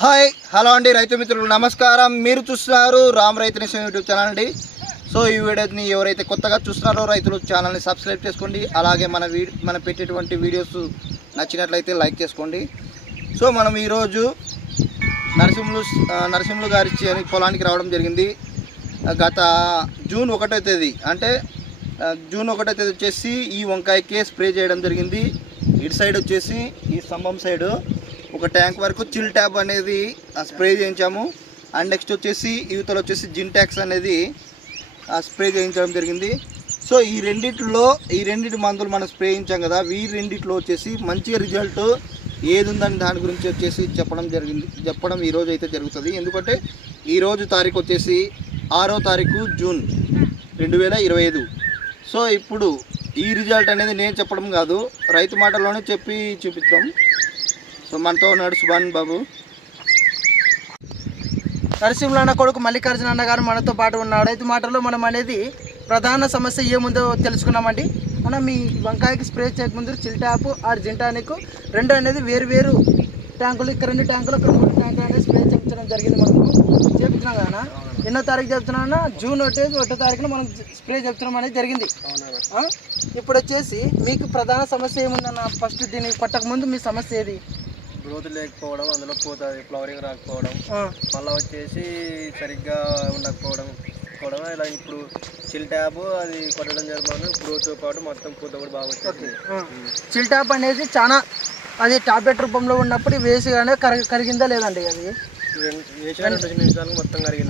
Hi hello అండి రైతు మిత్రులు నమస్కారం. మీరు చూస్తున్నారు రామ్ రైతు నేస్తం యూట్యూబ్ ఛానల్ అండి. సో ఈ వీడియోని ఎవరైతే కొత్తగా చూస్తున్నారో రైతులు ఛానల్ని సబ్స్క్రైబ్ చేసుకోండి. అలాగే మన పెట్టేటువంటి వీడియోస్ నచ్చినట్లయితే లైక్ చేసుకోండి. సో మనం ఈరోజు నరసింహులు గారి పొలానికి రావడం జరిగింది. గత జూన్ 1వ తేదీ అంటే జూన్ 1వ తేదీ వచ్చేసి ఈ వంకాయకే స్ప్రే చేయడం జరిగింది. ఇటు సైడ్ వచ్చేసి ఈ స్తంభం సైడు ఒక ట్యాంక్ వరకు చిల్ ట్యాబ్ అనేది స్ప్రే చేయించాము. అండ్ నెక్స్ట్ వచ్చేసి యువతలు వచ్చేసి జింటాక్స్ అనేది స్ప్రే చేయించడం జరిగింది. సో ఈ రెండింటి మందులు మనం స్ప్రే చేయించాం కదా, ఈ రెండిట్లో వచ్చేసి మంచి రిజల్ట్ ఏది ఉందని దాని గురించి వచ్చేసి చెప్పడం ఈరోజు అయితే జరుగుతుంది. ఎందుకంటే ఈరోజు తారీఖు వచ్చేసి 6వ తారీఖు జూన్ 2025. సో ఇప్పుడు ఈ రిజల్ట్ అనేది నేను చెప్పడం కాదు, రైతు మాటల్లోనే చెప్పి చూపిస్తాం. సో మనతో ఉన్నాడు సుభాన్ బాబు. నరసింహులు అన్న కొడుకు మల్లికార్జున అన్న గారు మనతో పాటు ఉన్నాడు. రైతు మాటల్లో మనం అనేది ప్రధాన సమస్య ఏముందో తెలుసుకున్నామండి. మనం మీ వంకాయకి స్ప్రే చేయకముందు చిల్ ట్యాప్ ఆర్ జింటానిక్ రెండు అనేది వేరు ట్యాంకులు, ఇక్కడ 2 ట్యాంకులు, ఇక్కడ 3 ట్యాంకులు అనేది స్ప్రే చేయించడం జరిగింది. మనము చేయించినాం కదా, ఎన్నో తారీఖు చెప్తున్నా జూన్ 1వ తారీఖున మనం స్ప్రే చెప్తున్నాం అనేది జరిగింది. ఇప్పుడు వచ్చేసి మీకు ప్రధాన సమస్య ఏముందన్న? ఫస్ట్ దీన్ని పట్టకముందు మీ సమస్య ఏది? గ్రోత్ లేకపోవడం, అందులో పూత ఫ్లవరింగ్ రాకపోవడం, మళ్ళీ వచ్చేసి సరిగ్గా ఉండకపోవడం. ఇలా ఇప్పుడు చిల్ ట్యాబ్ అది కొట్టడం జరుగుతుంది. గ్రోత్ పాటు మొత్తం పూత కూడా బాగా వచ్చింది. చిల్ ట్యాబ్ అనేది చాలా అది టాబ్లెట్ రూపంలో ఉన్నప్పుడు వేసిగానే కరిగిందా లేదండి? అది 2 నిమిషాలకు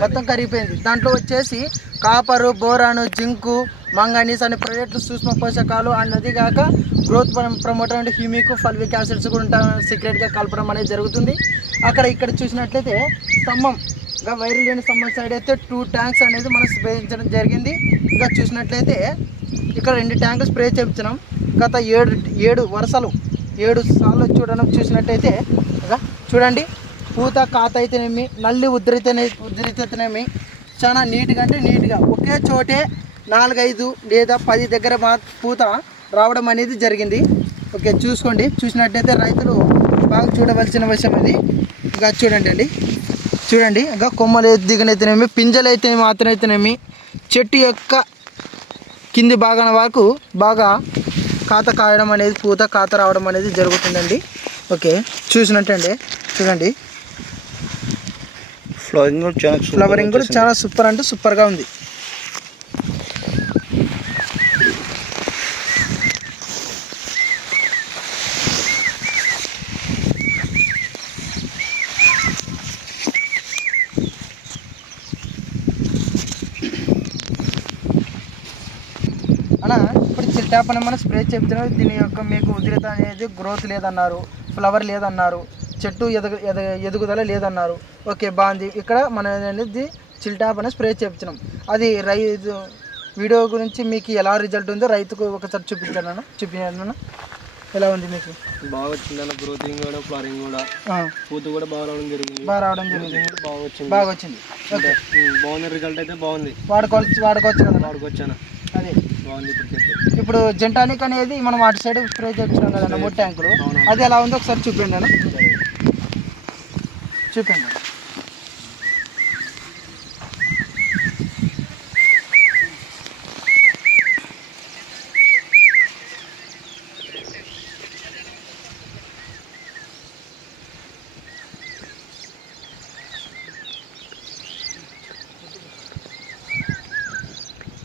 మొత్తం కరిగిపోయింది. దాంట్లో వచ్చేసి కాపరు, బోరాను, జింకు, మంగనీస్ అనే ప్రైవేట్ సూక్ష్మ పోషకాలు అండ్ అది కాక గ్రోత్ ప్రమోటర్ అంటే హ్యూమిక్, ఫల్విక్ యాసిడ్స్ కూడా సీక్రెట్గా కలపడం అనేది జరుగుతుంది. ఇక్కడ చూసినట్లయితే స్తంభంగా వైరు లేని స్తంభం సైడ్ అయితే 2 ట్యాంక్స్ అనేది మనం స్ప్రే చేయించడం జరిగింది. ఇంకా చూసినట్లయితే ఇక్కడ 2 ట్యాంకులు స్ప్రే చేయించినాం. గత 7 వరుసలు 7 సార్లు చూసినట్టయితే చూడండి, పూత కాత అయితేనేమి, నల్లి ఉధృతనేమి చాలా నీట్గా ఒకే చోటే 4-5 లేదా 10 దగ్గర పూత రావడం అనేది జరిగింది. ఓకే, చూసినట్టయితే రైతులు బాగా చూడవలసిన విషయం ఇది. ఇంకా చూడండి ఇంకా కొమ్మలు దిగనైతేనేమి, పింజలు అయితే మాత్రమైతేనేమి, చెట్టు యొక్క కింది భాగాల వరకు బాగా కాత కాయడం అనేది, పూత కాత రావడం అనేది జరుగుతుందండి. ఓకే, చూడండి ఫ్లవరింగ్ కూడా చాలా సూపర్ అంటే సూపర్గా ఉంది. అలా ఇప్పుడు చిల్ ట్యాప్ అని మనం స్ప్రే చెప్తున్నాం. దీని యొక్క మీకు ఉధృత అనేది గ్రోత్ లేదన్నారు, ఫ్లవర్ లేదన్నారు, చెట్టు ఎదుగుదల లేదన్నారు. ఓకే, బాగుంది. ఇక్కడ మన అనేది చిల్ ట్యాప్ అనేది స్ప్రే చేయించినాం. అది రైతు వీడియో గురించి మీకు ఎలా రిజల్ట్ ఉందో రైతుకు ఒకసారి చూపించాను. ఎలా ఉంది మీకు? బాగా వచ్చింది అన్న. గ్రోతింగ్ కూడా, ఫ్లవరింగ్ కూడా, పూత కూడా బాగా రావడం జరిగింది. బాగా వచ్చింది. ఓకే, బాగుంది. రిజల్ట్ అయితే బాగుంది. వాడుకోవచ్చు కదా? వాడుకోవచ్చాను. అదే బాగుంది. ఇప్పుడు జింటానిక్ అనేది మనం అటు సైడ్ స్ప్రే చేయించినాం కదన్న 3 ట్యాంకులు. అది ఎలా ఉందో ఒకసారి చూపించండి అన్న.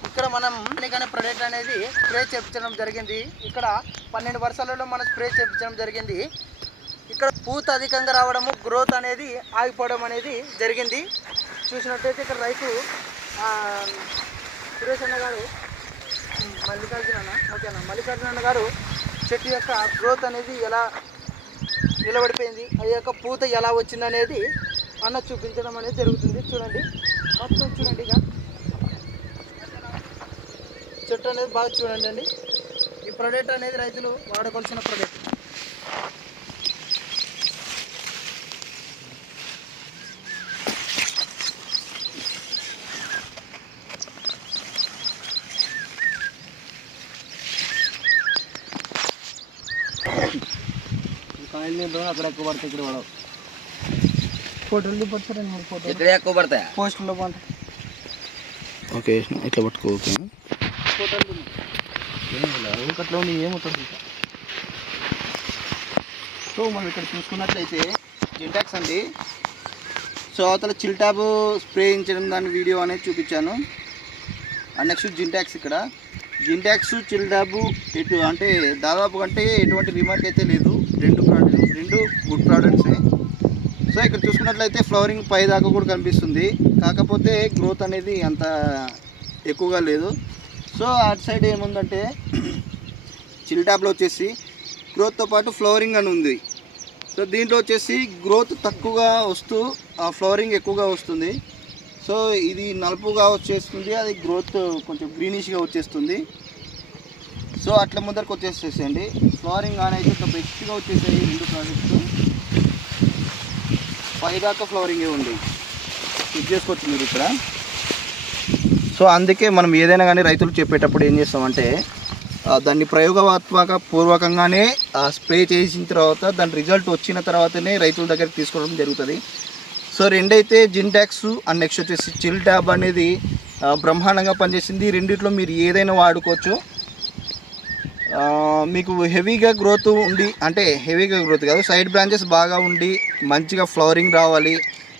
ఇక్కడ మనం ప్రొడక్ట్ అనేది స్ప్రే చేయించడం జరిగింది. ఇక్కడ 12 వరుసలలో మనం స్ప్రే చేయించడం జరిగింది. ఇక్కడ పూత అధికంగా రావడము, గ్రోత్ అనేది ఆగిపోవడం అనేది జరిగింది. చూసినట్టయితే ఇక్కడ రైతు సురేష్ అన్న గారు, మల్లికార్జున అన్న గారు చెట్టు యొక్క గ్రోత్ అనేది ఎలా నిలబడిపోయింది, అది యొక్క పూత ఎలా వచ్చింది అనేది అన్న చూపించడం అనేది జరుగుతుంది. మొత్తం చూడండి. ఇక చెట్టు అనేది బాగా చూడండి. ఈ ప్రోడక్ట్ అనేది రైతులు వాడుకోవాల్సిన ప్రోడక్ట్. కాయలు అక్కడ ఎక్కువ పడతాయి, ఇక్కడ పడవు. ఫోటోలు దిగొచ్చు 2-3 ఫోటోలు ఎక్కడే ఎక్కువ పడతాయి పోస్టుల్లో బాగుంటాయి. ఓకే ఇట్లా పట్టుకో. ఓకే ఫోటోలు అట్లా ఉంది ఏమవుతుంది. సో మనం ఇక్కడ చూసుకున్నట్లయితే జింటాక్స్ అండి. సో అవతల చిల్ ట్యాబ్ స్ప్రే చేయించడం దాని వీడియో అనేది చూపించాను. నెక్స్ట్ జింటాక్స్, ఇక్కడ జింటాక్స్ చిల్ ట్యాబ్ ఎటు అంటే దాదాపు కంటే ఎటువంటి రిమార్క్ అయితే లేదు. రెండు గుడ్ ప్రోడక్ట్సే. సో ఇక్కడ చూసుకున్నట్లయితే ఫ్లవరింగ్ పై దాకా కూడా కనిపిస్తుంది, కాకపోతే గ్రోత్ అనేది అంత ఎక్కువగా లేదు. సో అటు సైడ్ ఏముందంటే చిల్ ట్యాబ్లో వచ్చేసి గ్రోత్తో పాటు ఫ్లవరింగ్ అని ఉంది. సో దీంట్లో వచ్చేసి గ్రోత్ తక్కువగా వస్తూ ఫ్లవరింగ్ ఎక్కువగా వస్తుంది. సో ఇది నలుపుగా వచ్చేస్తుంది, అది గ్రోత్ కొంచెం గ్రీనిష్గా వచ్చేస్తుంది. సో అట్లా ముందరకు వచ్చేసేసేయండి. ఫ్లవరింగ్ ఆన్ అయితే బెస్ట్గా వచ్చేసాయి 2 ప్రోడక్ట్స్. పైదాకా ఫ్లవరింగే ఉంది, చెక్ చేసుకోవచ్చు మీరు ఇక్కడ. సో అందుకే మనం ఏదైనా కానీ రైతులు చెప్పేటప్పుడు ఏం చేస్తామంటే దాన్ని ప్రయోగాత్మక పూర్వకంగానే స్ప్రే చేసిన తర్వాత దాని రిజల్ట్ వచ్చిన తర్వాతనే రైతుల దగ్గరికి తీసుకోవడం జరుగుతుంది. సో రెండైతే జింటాక్స్ అండ్ నెక్స్ట్ వచ్చేసి చిల్ ట్యాబ్ అనేది బ్రహ్మాండంగా పనిచేసింది. రెండిట్లో మీరు ఏదైనా వాడుకోవచ్చు. మీకు హెవీగా గ్రోత్ ఉండి, అంటే హెవీగా గ్రోత్ కాదు, సైడ్ బ్రాంచెస్ బాగా ఉండి మంచిగా ఫ్లవరింగ్ రావాలి,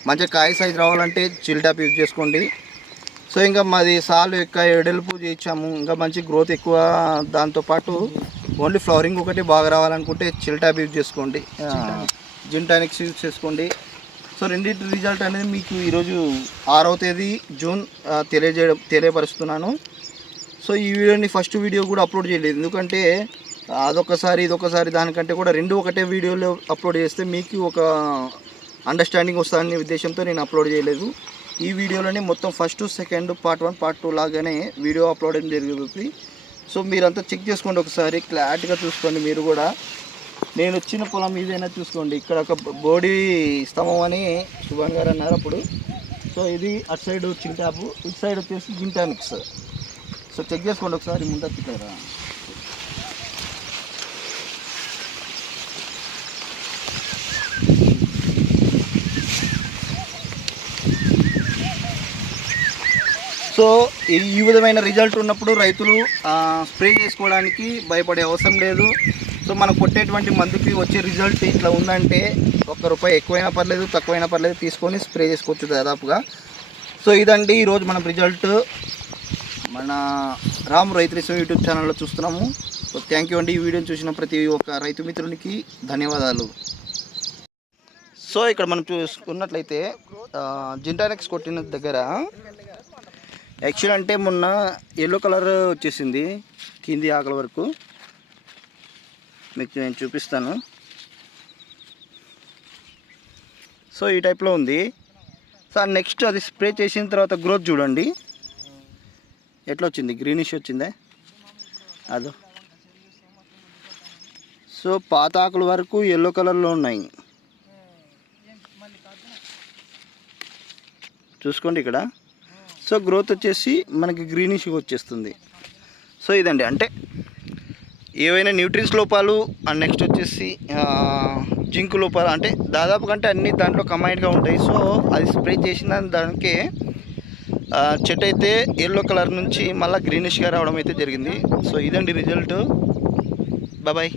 మంచిగా కాయ సైజ్ రావాలంటే చిల్ ట్యాబ్ యూజ్ చేసుకోండి. సో ఇంకా మాది సాలు ఎక్కువ ఎడల్పు చేయించాము, ఇంకా మంచి గ్రోత్ ఎక్కువ, దాంతోపాటు ఓన్లీ ఫ్లవరింగ్ ఒకటి బాగా రావాలనుకుంటే చిల్ ట్యాబ్ యూజ్ చేసుకోండి, జింటానిక్స్ యూజ్ చేసుకోండి. సో రెండింటి రిజల్ట్ అనేది మీకు ఈరోజు 6వ తేదీ జూన్ తెలియపరుస్తున్నాను. సో ఈ వీడియోని ఫస్ట్ వీడియో కూడా అప్లోడ్ చేయలేదు, ఎందుకంటే అదొకసారి ఇదొకసారి దానికంటే కూడా 2 ఒకటే వీడియోలో అప్లోడ్ చేస్తే మీకు ఒక అండర్స్టాండింగ్ వస్తుందనే ఉద్దేశంతో నేను అప్లోడ్ చేయలేదు. ఈ వీడియోలోనే మొత్తం ఫస్ట్ సెకండ్ పార్ట్ 1 పార్ట్ 2 లాగానే వీడియో అప్లోడ్ చేయడం జరుగుతుంది. సో మీరంతా చెక్ చేసుకోండి, ఒకసారి క్లారిటీగా చూసుకోండి. మీరు కూడా నేను వచ్చిన పొలం ఇదైనా చూసుకోండి. ఇక్కడ ఒక బోడీ స్తంభం అని శుభాన్ గారు అన్నారు అప్పుడు. సో ఇది అటు సైడ్ చిల్ ట్యాబ్, ఇటు సైడ్ వచ్చేసి జింటానిక్స్. సో చెక్ చేసుకోండి ఒకసారి ముందర తిట్టారా. సో ఈ విధమైన రిజల్ట్ ఉన్నప్పుడు రైతులు స్ప్రే చేసుకోవడానికి భయపడే అవసరం లేదు. సో మనం కొట్టేటువంటి మందుకి వచ్చే రిజల్ట్ ఇట్లా ఉందంటే ₹1 ఎక్కువైనా పర్లేదు తక్కువైనా పర్లేదు తీసుకొని స్ప్రే చేసుకోవచ్చు దాదాపుగా. సో ఇదండి ఈరోజు మనం రిజల్ట్ మన రామ్ రైతు యూట్యూబ్ ఛానల్లో చూస్తున్నాము. సో థ్యాంక్ యూ అండి. ఈ వీడియోని చూసిన ప్రతి ఒక్క రైతు మిత్రునికి ధన్యవాదాలు. సో ఇక్కడ మనం చూసుకున్నట్లయితే జింటానిక్స్ కొట్టిన దగ్గర యాక్చువల్ అంటే మొన్న ఎల్లో కలర్ వచ్చేసింది కింది ఆకలి వరకు, మీకు నేను చూపిస్తాను. సో ఈ టైప్లో ఉంది. సో నెక్స్ట్ అది స్ప్రే చేసిన తర్వాత గ్రోత్ చూడండి ఎట్లా వచ్చింది, గ్రీనిష్ వచ్చిందే అదో. సో పాత ఆకుల వరకు ఎల్లో కలర్లో ఉన్నాయి, చూసుకోండి ఇక్కడ. సో గ్రోత్ వచ్చేసి మనకి గ్రీనిష్గా వచ్చేస్తుంది. సో ఇదండి, అంటే ఏవైనా న్యూట్రియన్స్ లోపాలు అండ్ నెక్స్ట్ వచ్చేసి జింక్ లోపాలు అంటే దాదాపు కంటే అన్నీ దాంట్లో కంబైన్డ్గా ఉంటాయి. సో అది స్ప్రే చేసిన దానికి చెట్టు అయితే ఎల్లో కలర్ నుంచి మళ్ళీ గ్రీనిష్గా రావడం అయితే జరిగింది. సో ఇదండి రిజల్ట్. బాయ్.